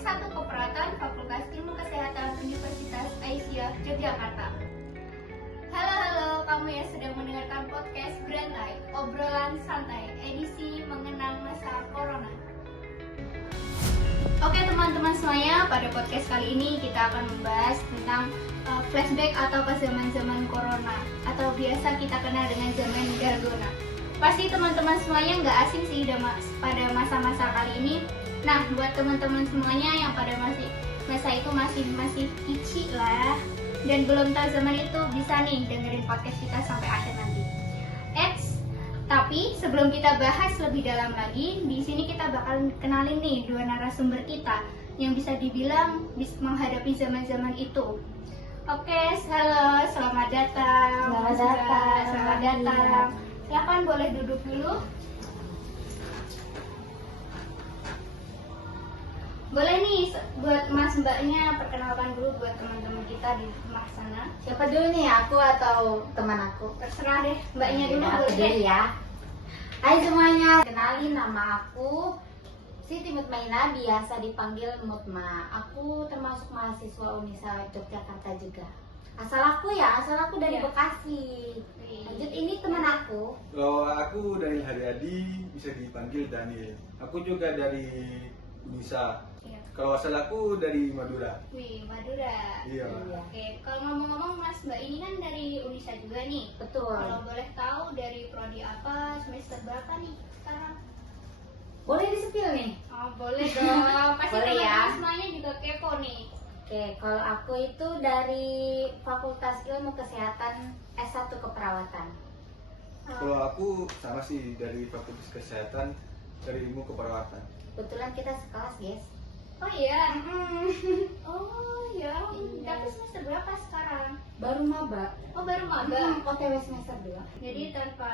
S1 Keperawatan Fakultas Ilmu Kesehatan Universitas Aisyah Yogyakarta. Halo, kamu yang sedang mendengarkan podcast Berantai, obrolan santai, edisi mengenang masa Corona. Oke teman-teman semuanya, pada podcast kali ini kita akan membahas tentang flashback atau ke zaman-zaman Corona, atau biasa kita kenal dengan zaman Dalgona. Pasti teman-teman semuanya nggak asing sih pada masa-masa kali ini. Nah, buat teman-teman semuanya yang pada masa itu masih kicik lah dan belum tahu zaman itu, bisa nih dengerin podcast kita sampai akhir nanti. Tapi sebelum kita bahas lebih dalam lagi, di sini kita bakal kenalin nih dua narasumber kita yang bisa dibilang bisa menghadapi zaman-zaman itu. Oke, halo, selamat datang. Selamat datang. Silakan boleh duduk dulu. Boleh nih buat Mas Mbaknya perkenalkan dulu buat teman-teman kita di rumah sana. Siapa dulu nih, aku atau teman aku? Terserah deh, Mbaknya dulu Aku boleh. dulu ya. Hai semuanya, kenalin nama aku Siti Mutmainah, biasa dipanggil Mutma. Aku termasuk mahasiswa Unisa Yogyakarta juga. Asal aku dari Ya. Bekasi. Lanjut, ini teman aku. Kalau aku dari Haryadi, bisa dipanggil Daniel. Aku juga dari Unisa. Iya. Kalau asal aku dari Madura. Wih, Madura. Iya. Oke, kalau ngomong-ngomong Mas Mbak ini kan dari Unisa juga nih. Betul. Kalau boleh tahu dari prodi apa, semester berapa nih sekarang? Boleh di-spill nih? Oh, boleh dong. Pasti Boleh ya. teman-teman semuanya juga kepo nih. Oke, kalau aku itu dari Fakultas Ilmu Kesehatan S1 Keperawatan. Kalau aku sama sih dari Fakultas Kesehatan, dari Ilmu Keperawatan. Kebetulan kita sekelas, guys. Oh iya. Oh ya. Tapi semester berapa sekarang? Baru maba. Oh, baru maba. OTW semester 2. Jadi tanpa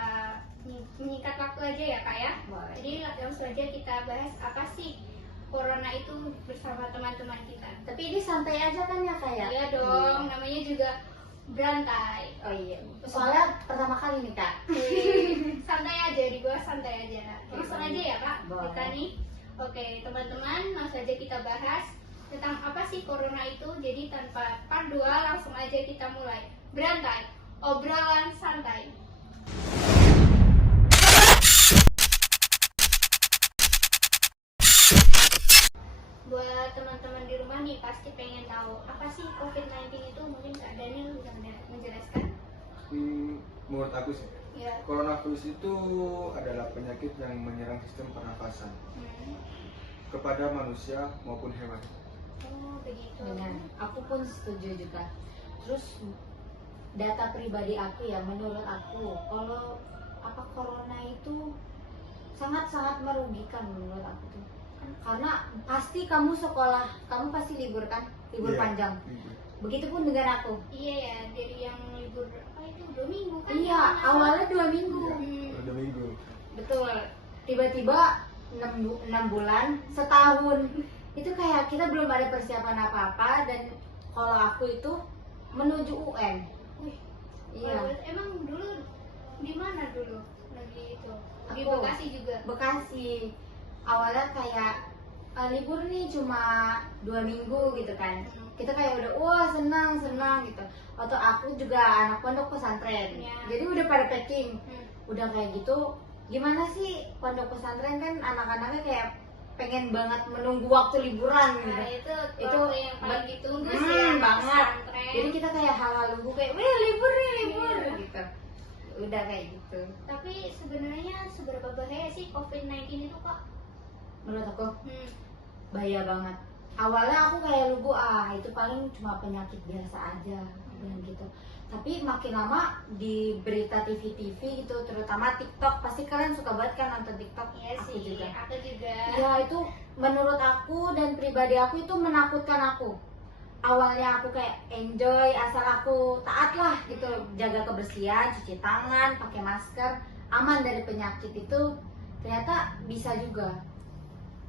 menyingkat waktu aja ya Kak ya. Boleh. Jadi langsung aja kita bahas apa sih Corona itu bersama teman-teman kita. Tapi ini santai aja kan ya kayak? Iya dong, namanya juga berantai. Oh iya. Soalnya pertama kali nih Kak. Santai aja, di bawah santai aja. Langsung aja ya Kak, Boleh. kita nih. Oke teman-teman, langsung aja kita bahas tentang apa sih Corona itu. Jadi tanpa part 2, langsung aja kita mulai. Berantai, obrolan santai. Buat teman-teman di rumah nih pasti pengen tahu apa sih COVID-19 itu, mungkin Kak Daniel bisa menjelaskan? Menurut aku sih, Ya. coronavirus itu adalah penyakit yang menyerang sistem pernafasan kepada manusia maupun hewan. Oh begitu. Benar. Aku pun setuju juga. Terus data pribadi aku ya, menurut aku kalau corona itu sangat-sangat merugikan menurut aku tuh. Karena pasti kamu sekolah, kamu pasti libur kan? Libur Iya, panjang. libur. Begitupun dengan aku. Iya ya, dari yang libur apa itu 2 minggu kan? Iya, awalnya 2 minggu. Iya, ada minggu. Betul. Tiba-tiba 6 bulan, setahun. Itu kayak kita belum ada persiapan apa-apa, dan kalau aku itu menuju UN. Wih, Iya. Emang dulu di mana dulu lagi itu? Di Aku. Bekasi juga. Bekasi. Awalnya kayak libur nih cuma 2 minggu gitu kan. Kita kayak udah wah senang gitu. Atau aku juga anak pondok pesantren. Ya. Jadi udah pada packing. Hmm. Udah kayak gitu. Gimana sih pondok pesantren kan anak-anaknya kayak pengen banget menunggu waktu liburan gitu. Nah, itu Itu waktu yang paling ditunggu sih ya, banget. pesantren. Jadi kita kayak hal-hal nunggu kayak wih libur nih libur gitu. Udah kayak gitu. Tapi sebenarnya seberapa bahaya sih COVID-19 itu Kak? Menurut aku Hmm. bahaya banget. Awalnya aku kayak lugu, itu paling cuma penyakit biasa aja bilang gitu. Tapi makin lama di berita TV-TV gitu, terutama TikTok, pasti kalian suka banget kan nonton TikTok? Iya Aku sih, juga. aku juga. Ya itu menurut aku dan pribadi aku itu menakutkan aku. Awalnya aku kayak enjoy, asal aku taat lah gitu, jaga kebersihan, cuci tangan, pakai masker, aman dari penyakit itu. Ternyata bisa juga.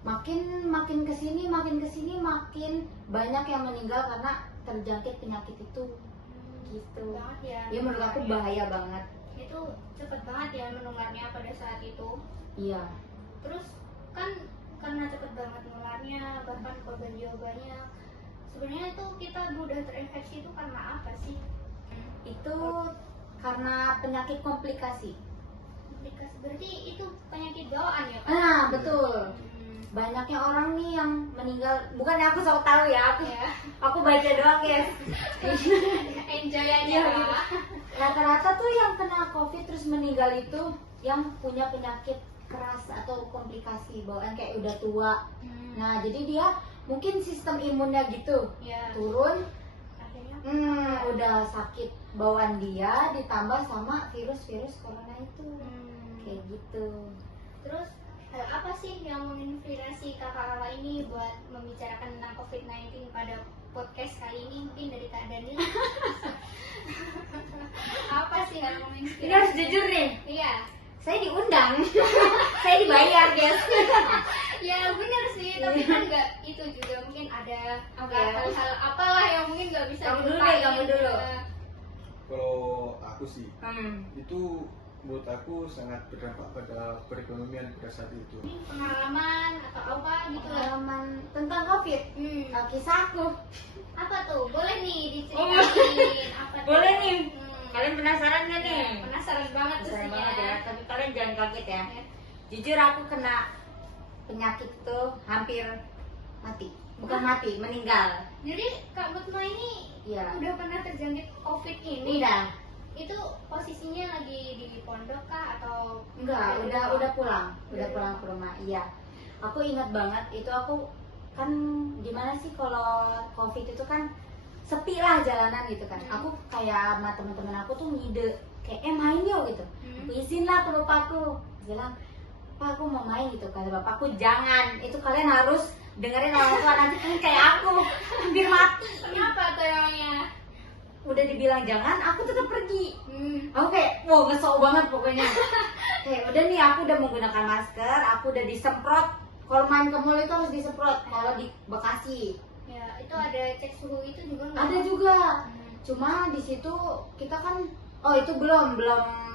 Makin kesini makin banyak yang meninggal karena terjangkit penyakit itu gitu. Banget ya. Ya menurut aku bahaya banget. Itu cepet banget ya menularnya pada saat itu. Iya. Terus kan karena cepet banget nularnya, bahkan korban jiwa banyak. Sebenarnya tuh kita mudah terinfeksi itu karena apa sih? Itu karena penyakit komplikasi. Komplikasi berarti itu penyakit bawaan ya, Kak? Nah, betul. Hmm. Banyaknya orang nih yang meninggal, bukan aku sok tahu ya, Ya. aku baca doang guys. Enjoy aja. Iya, gitu. Rata-rata tuh yang kena COVID terus meninggal itu yang punya penyakit keras atau komplikasi bawaan kayak udah tua. Hmm. Nah, jadi dia mungkin sistem imunnya gitu Ya. turun, Akhirnya udah sakit bawaan dia ditambah sama virus-virus corona itu. Kayak gitu. Terus apa sih yang menginspirasi kakak-kakak ini buat membicarakan tentang COVID-19 pada podcast kali ini? Mungkin dari Kak Daniel. Apa sih yang menginspirasi? Ini harus jujur nih, Iya. saya diundang, saya dibayar guys. Ya benar sih, tapi kan nggak itu juga mungkin ada hal-hal apalah yang mungkin nggak bisa Kamu dulu deh, dilupain. kamu dulu. Kalau aku sih, Hmm. itu menurut aku sangat berdampak pada perekonomian pada saat itu. Ini pengalaman atau apa gitu lah. Pengalaman tentang COVID, kisah aku. Apa tuh? Boleh nih Oh, diceritain. Apa tuh? boleh nih. Hmm. Kalian penasaran nggak nih? Ya, penasaran banget Penasaran pastinya. banget ya, tapi kalian jangan kaget ya. Ya. Jujur aku kena penyakit itu hampir mati. Bukan mati, meninggal. Jadi Kak Butma ini Iya. udah pernah terjangkit COVID ini? Udah. Itu posisinya lagi di pondok kah atau Enggak, udah pulang. Udah pulang ke rumah. Iya. Aku ingat banget itu aku kan gimana sih kalau COVID itu kan sepi lah jalanan gitu kan. Aku kayak sama teman-teman aku tuh ngide kayak main yuk gitu. Aku izin lah ke bapakku, bilang Pak aku mau main gitu. Kata bapakku jangan, itu kalian harus dengerin orang tua nanti kan kayak aku hampir mati. Kenapa tuh emangnya? Udah dibilang jangan, aku tetap pergi. Aku kayak wow ngesok banget pokoknya. Kayak udah nih aku udah menggunakan masker, aku udah disemprot. Kalau main ke mall itu harus disemprot. Kalau di Bekasi Ya, itu ada cek suhu itu juga nggak? ada juga. Hmm. Cuma di situ kita kan itu belum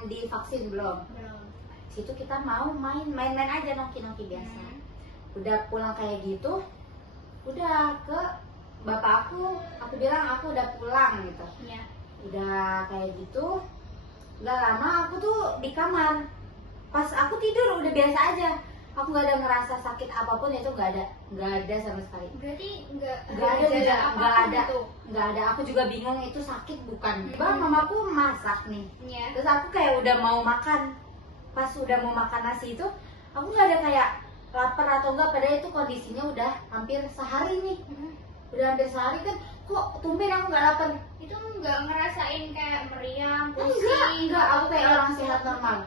divaksin belum. Belum. Situ kita mau main aja nongki biasa. Udah pulang kayak gitu, udah ke bapak aku bilang aku udah pulang gitu. Ya. Udah kayak gitu, gak lama aku tuh di kamar. Pas aku tidur udah biasa aja. Aku nggak ada ngerasa sakit apapun, itu nggak ada sama sekali. Berarti nggak Nggak ada gejala juga, apapun nggak ada. gitu? Nggak ada. Aku juga bingung itu sakit bukan. Bang, mamaku masak nih. Ya. Terus aku kayak udah mau makan. Pas udah mau makan nasi itu, aku nggak ada kayak lapar atau enggak. Padahal itu kondisinya udah hampir sehari nih. Udah hampir sehari kan, kok tumben aku nggak lapar. Itu nggak ngerasain kayak meriang, pusing? Enggak. Aku kayak orang sehat normal.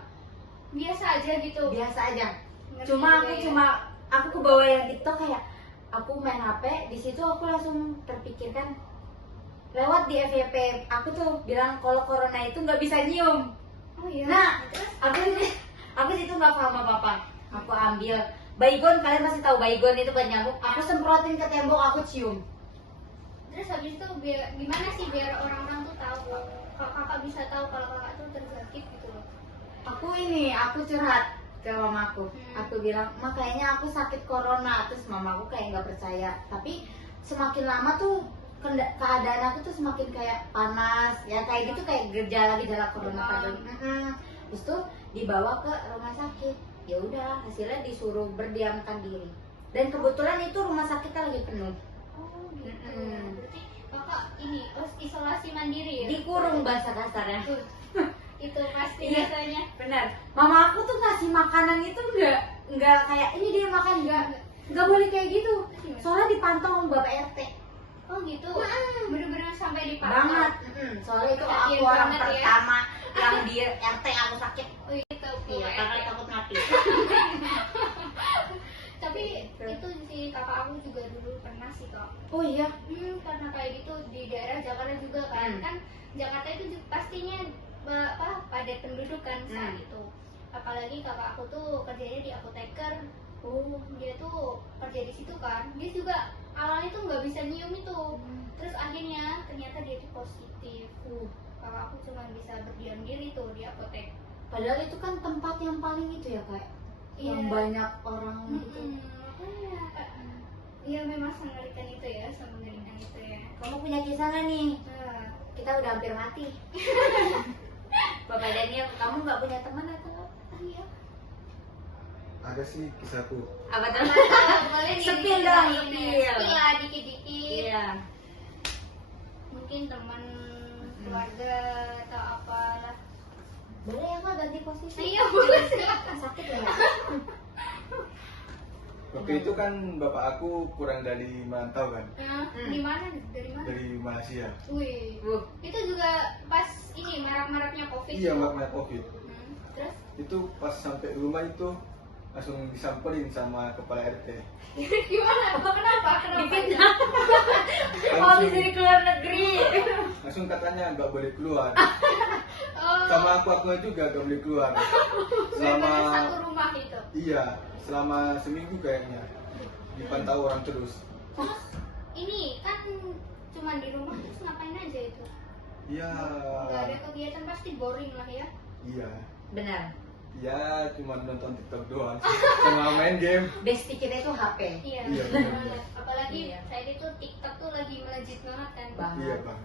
Biasa aja gitu? Biasa aja. Ngerti Cuma juga aku ke bawah yang TikTok kayak aku main HP, di situ aku langsung terpikirkan lewat di FYP aku tuh bilang kalau corona itu nggak bisa nyium. Oh iya. Nah, Terus? aku situ nggak paham apa-apa. Aku ambil baygon, kalian masih tahu baygon itu kan nyamuk. Aku semprotin ke tembok, aku cium. Terus habis itu gimana sih biar orang-orang tuh tahu kalau kakak bisa tahu kalau kakak tuh terjangkit gitu loh? Aku curhat ke mamaku. Aku bilang, "Ma, kayaknya aku sakit corona." Terus mamaku kayak nggak percaya. Tapi semakin lama tuh keadaan aku tuh semakin kayak panas, ya kayak gitu, kayak gejala corona pada. Terus tuh dibawa ke rumah sakit. Ya udah, hasilnya disuruh berdiamkan diri. Dan kebetulan itu rumah sakitnya lagi penuh. Oh gitu. Berarti kakak ini isolasi mandiri ya? Dikurung bahasa kasarnya. Itu pasti Iya. biasanya. Benar. Mama aku tuh ngasih makanan itu nggak kayak ini dia makan, nggak boleh kayak gitu. Soalnya dipantau sama Bapak RT. Oh gitu. Bener-bener sampai dipantau. Banget. Soalnya itu aku Perhatian orang banget ya. pertama yang di RT aku sakit. Oh gitu. Iya, karena takut mati. Tapi itu si kakak aku juga dulu pernah sih kak. Oh iya. Karena kayak gitu di daerah Jakarta juga kan. Kan Jakarta itu pastinya padat penduduk kan saat itu. Apalagi kakak aku tuh kerjanya di apoteker. Dia tuh kerja di situ kan. Dia juga awalnya tuh nggak bisa nyium itu. Terus akhirnya ternyata dia tuh positif. Kakak aku cuma bisa berdiam diri tuh di apotek. Padahal itu kan tempat yang paling itu ya kayak yang banyak orang gitu. Makanya Iya memang mengerikan itu ya, mengerikan itu ya. Kamu punya kisah nggak nih? Nah, Kita udah hampir mati. Bapak Daniel, kamu nggak punya teman atau? iya. Ada sih kisahku. Apa tuh? Boleh nih Sepil diceritain dong, ya. sepil. Sepil lah dikit-dikit. Iya. Mungkin teman keluarga atau apalah. Boleh ya Kak ganti posisi? Iya boleh. Sakit ya? Waktu itu kan bapak aku kurang dari mantau kan, Nah, di mana? Dari mana? dari Malaysia. Wih. Itu juga pas ini marak-maraknya Covid. Iya, makna Covid. Terus Itu pas sampai rumah itu langsung disamperin sama kepala RT. gimana? Kenapa? Dipitnah. Oh, bisa di keluar negeri. Langsung katanya nggak boleh keluar. Oh, Sama aku juga nggak boleh keluar. memang Selama satu rumah itu. iya, selama seminggu kayaknya dipantau orang terus. Terus ini kan cuma di rumah, terus ngapain aja itu? Iya, Nggak ada kegiatan, pasti boring lah ya. iya, Benar. ya cuma nonton TikTok doang, sama main game. Besti kita itu HP. Iya, Iya, bener bener. banget. Apalagi Iya. saat itu TikTok tuh lagi melejit banget kan. Banget. Iya bang.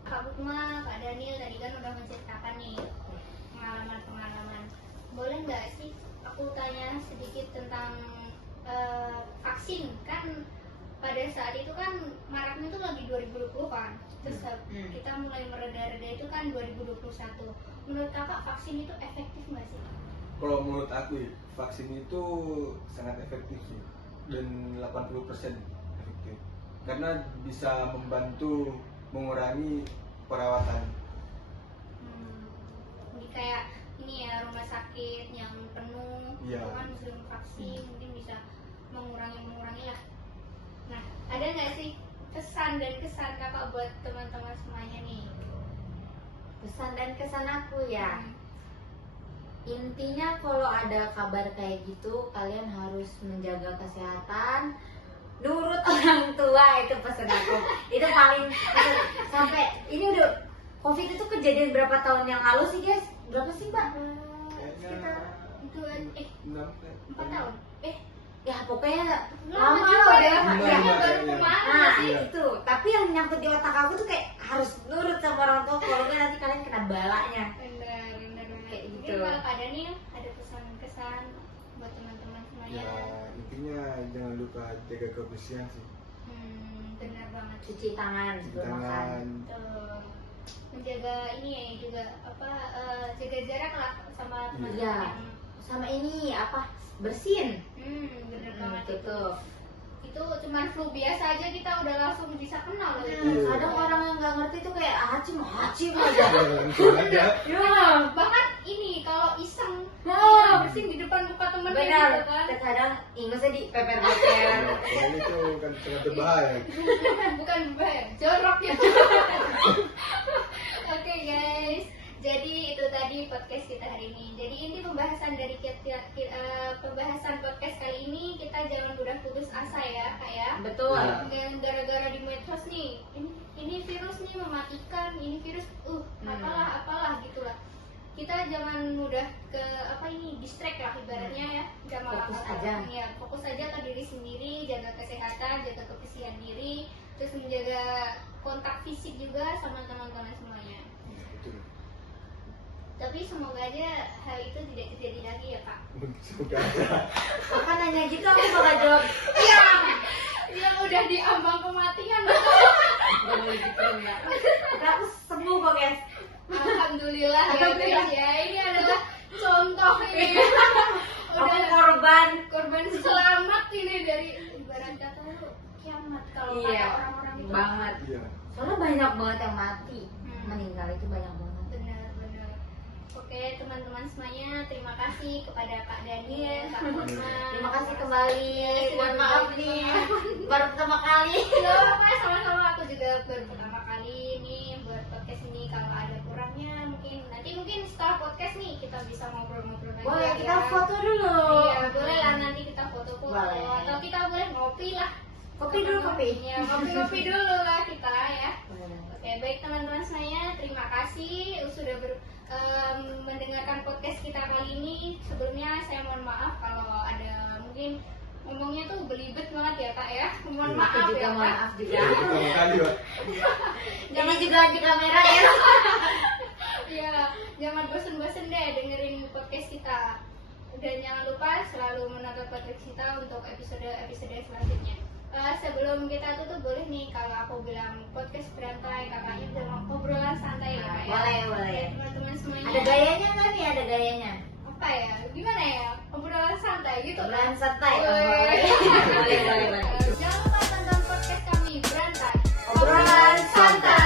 Kak Bukma, Kak Daniel tadi kan udah menceritakan nih pengalaman-pengalaman. Boleh nggak sih aku tanya sedikit tentang vaksin? Kan pada saat itu kan maraknya tuh lagi 2020 kan. Terus kita mulai mereda-reda itu kan 2021. Menurut kakak vaksin itu efektif nggak sih? Kalau menurut aku ya, vaksin itu sangat efektif sih, dan 80% efektif. Karena bisa membantu mengurangi perawatan. Jadi kayak ini ya rumah sakit yang penuh, Iya. itu kan sebelum vaksin mungkin bisa mengurangi lah. Nah, ada nggak sih pesan dan kesan kakak buat teman-teman semuanya nih? Pesan dan kesan aku ya. Hmm. Intinya kalau ada kabar kayak gitu, kalian harus menjaga kesehatan, nurut orang tua, itu pesan aku. Itu paling sampai ini udah Covid itu kejadian berapa tahun yang lalu sih guys? Berapa sih Mbak? Kayaknya Itu 4 6 tahun. Ya pokoknya Lama lama juga loh ya. ya. Lama, Kayaknya lama, baru kayaknya. kemarin Nah sih. Iya. itu, tapi yang nyangkut di otak aku tuh kayak harus nurut sama orang tua, kalau nggak nanti kalian kena balanya. Benar banget. Kayak Mungkin gitu. kalau Kak Daniel ada pesan-kesan buat teman-teman semuanya. Ya intinya jangan lupa jaga kebersihan sih. Benar banget. Cuci tangan sebelum makan. Jangan Tuh, menjaga ini ya juga jaga jarak lah sama teman-teman Iya. yang Sama ini apa? Bersin. bener banget Tutup. itu cuma flu biasa aja kita udah langsung bisa kenal loh itu. Iya. Kadang orang yang nggak ngerti tuh kayak acim aja. langsung aja. Ya. Bahkan ini kalau iseng Nah, bersin di depan muka temen benar. gitu kan. Terkadang ingusnya di peper-peper. Ini tuh kan sangat berbahaya. Bukan bahaya, jorok ya. Oke guys, jadi itu tadi podcast kita hari ini. Jadi inti pembahasan dari pembahasan podcast kali ini, kita jangan mudah putus asa ya kak ya. Betul. Iya. Dengan gara-gara di medsos nih, ini virus nih mematikan, ini virus apalah gitulah. Kita jangan mudah ke distract lah ibaratnya ya. Jangan malah Fokus apa-apa. aja. Ya, fokus aja ke diri sendiri, jaga kesehatan, jaga kebersihan diri, terus menjaga kontak fisik juga sama teman-teman semuanya. Betul. Tapi semoga aja hal itu tidak terjadi lagi ya kak. Semoga aja. Apa nanya gitu aku bakal jawab. Iya, yang udah di ambang kematian. Gak boleh gitu enggak. Tapi aku sembuh kok guys. Alhamdulillah ya Alhamdulillah. guys ya, ini adalah contoh ini. Aku Udah korban. selamat ini dari ibarat kata lu kiamat kalau kata Iya. orang-orang itu. Banget. Iya. Soalnya banyak banget yang mati. Hmm. Meninggal itu banyak banget. Benar-benar. Oke teman-teman semuanya, terima kasih kepada Kak Daniel, Kak Mama. Terima kasih kembali. Sudah Mohon maaf nih. Baru pertama kali. Gak apa-apa, sama-sama aku juga baru pertama kali nih buat podcast ini. Kalau ada kurangnya mungkin setelah podcast nih kita bisa ngobrol-ngobrol lagi. Boleh ya. kita foto dulu. Iya boleh lah, nanti kita foto-foto Boleh. atau kita boleh ngopi lah. Kopi dulu kopi. Iya ngopi-ngopi dulu lah kita ya. Oke baik teman-teman semuanya, terima kasih sudah mendengarkan podcast kita kali ini. Sebelumnya saya mohon maaf kalau ada mungkin ngomongnya tuh belibet banget ya kak ya. Mohon Iya. maaf Aku juga ya mohon kak. maaf juga. Pertama kali, Pak. Ini juga di kamera ya. Iya, jangan bosen-bosen deh dengerin podcast kita. Dan jangan lupa selalu menonton podcast kita untuk episode selanjutnya. Sebelum kita tutup boleh nih kalau aku bilang podcast berantai, kakaknya bilang obrolan santai ya kak ya. Boleh. Ya, teman-teman semuanya. Ada gayanya nggak nih? Ada gayanya. Apa ya? Gimana ya? Obrolan santai gitu. Obrolan santai. Boleh. Boleh. Jangan lupa tonton podcast kami berantai. Obrolan santai.